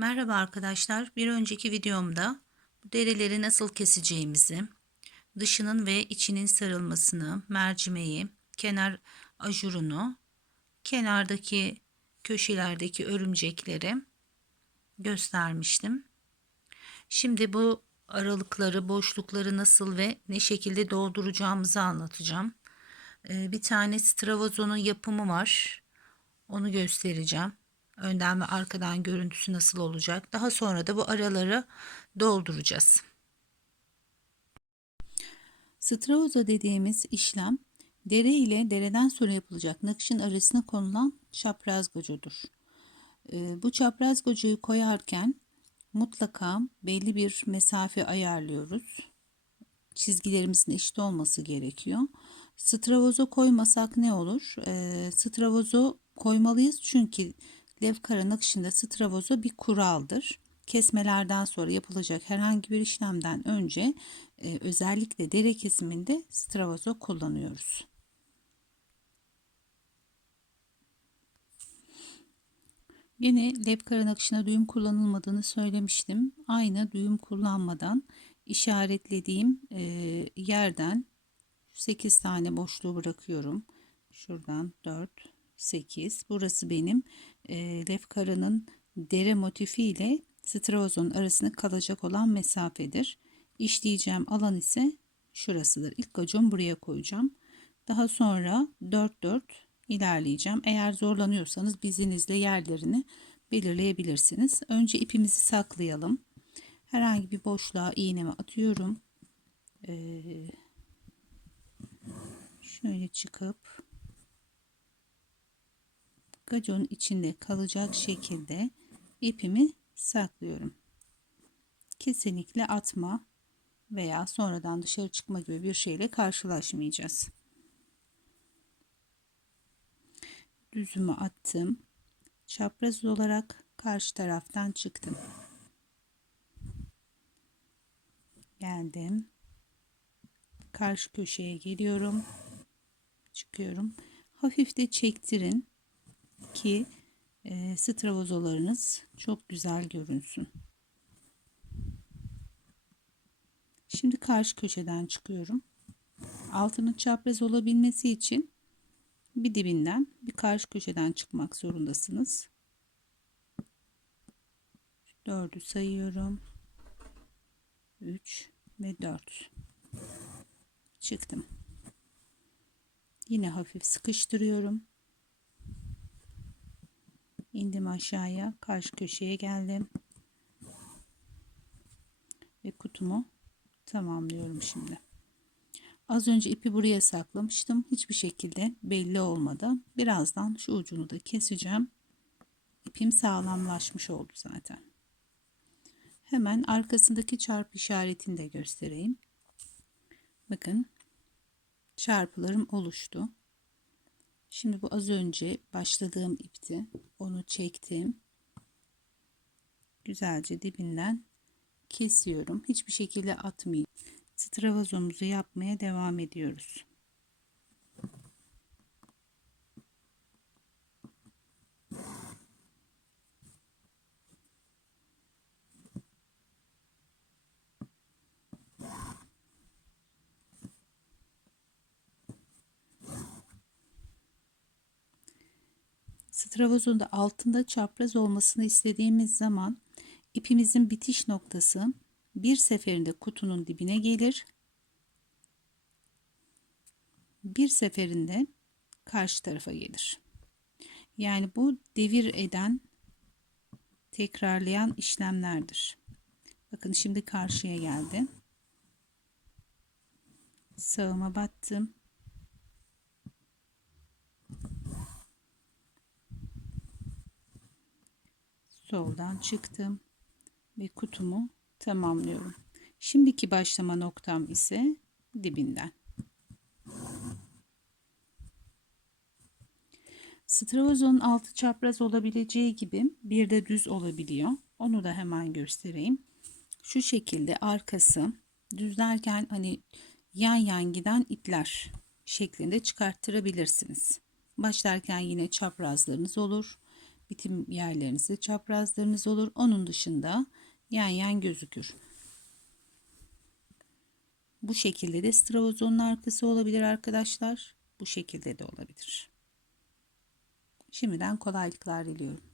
Merhaba arkadaşlar. Bir önceki videomda bu derileri nasıl keseceğimizi, dışının ve içinin sarılmasını, mercimeği, kenar ajurunu, kenardaki köşelerdeki örümcekleri göstermiştim. Şimdi bu aralıkları, boşlukları nasıl ve ne şekilde dolduracağımızı anlatacağım. Ee, Bir tane stravozonun yapımı var. Onu göstereceğim. Önden ve arkadan görüntüsü nasıl olacak. Daha sonra da bu araları dolduracağız. Strauza dediğimiz işlem dere ile dereden sonra yapılacak nakışın arasına konulan çapraz gocudur. Ee, Bu çapraz gocuyu koyarken mutlaka belli bir mesafe ayarlıyoruz. Çizgilerimizin eşit olması gerekiyor. Stravozo koymasak ne olur? Ee, stravozo koymalıyız çünkü levkara nakışında stravozo bir kuraldır. Kesmelerden sonra yapılacak herhangi bir işlemden önce e, özellikle dere kesiminde stravozo kullanıyoruz. Yine levkara nakışına düğüm kullanılmadığını söylemiştim. Aynı düğüm kullanmadan işaretlediğim e, yerden 8 tane boşluğu bırakıyorum. Şuradan 4, 8. Burası benim e, levkaranın dere motifi ile stravozon arasında kalacak olan mesafedir. İşleyeceğim alan ise şurasıdır. İlk gacon buraya koyacağım. Daha sonra 4 4 ilerleyeceğim. Eğer zorlanıyorsanız bizinizle yerlerini belirleyebilirsiniz. Önce ipimizi saklayalım. Herhangi bir boşluğa iğnemi atıyorum. Ee, şöyle çıkıp gaconun içinde kalacak şekilde ipimi saklıyorum. Kesinlikle atma veya sonradan dışarı çıkma gibi bir şeyle karşılaşmayacağız. Düzümü attım. Çapraz olarak karşı taraftan çıktım. Geldim. Karşı köşeye geliyorum. Çıkıyorum. Hafif de çektirin ki e, stravozolarınız çok güzel görünsün. Şimdi karşı köşeden çıkıyorum. Altının çapraz olabilmesi için bir dibinden bir karşı köşeden çıkmak zorundasınız. Dördü sayıyorum. 3 ve 4 çıktım. Yine hafif sıkıştırıyorum. İndim aşağıya, karşı köşeye geldim. Ve kutumu tamamlıyorum şimdi. Az önce ipi buraya saklamıştım. Hiçbir şekilde belli olmadı. Birazdan şu ucunu da keseceğim. İpim sağlamlaşmış oldu zaten. Hemen arkasındaki çarpı işaretini de göstereyim. Bakın çarpılarım oluştu. Şimdi bu az önce başladığım ipti. Onu çektim. Güzelce dibinden kesiyorum. Hiçbir şekilde atmayayım. Stravazomuzu yapmaya devam ediyoruz. Stravozonda altında çapraz olmasını istediğimiz zaman ipimizin bitiş noktası bir seferinde kutunun dibine gelir. Bir seferinde karşı tarafa gelir. Yani bu devir eden, tekrarlayan işlemlerdir. Bakın şimdi karşıya geldi. Sağıma battım. Soldan çıktım ve kutumu tamamlıyorum. Şimdiki başlama noktam ise dibinden. Stravozonun altı çapraz olabileceği gibi bir de düz olabiliyor. Onu da hemen göstereyim. Şu şekilde arkası düzlerken hani yan yan giden ipler şeklinde çıkarttırabilirsiniz. Başlarken yine çaprazlarınız olur. Bitim yerlerinizde çaprazlarınız olur. Onun dışında yan yan gözükür. Bu şekilde de stravozonun arkası olabilir arkadaşlar. Bu şekilde de olabilir. Şimdiden kolaylıklar diliyorum.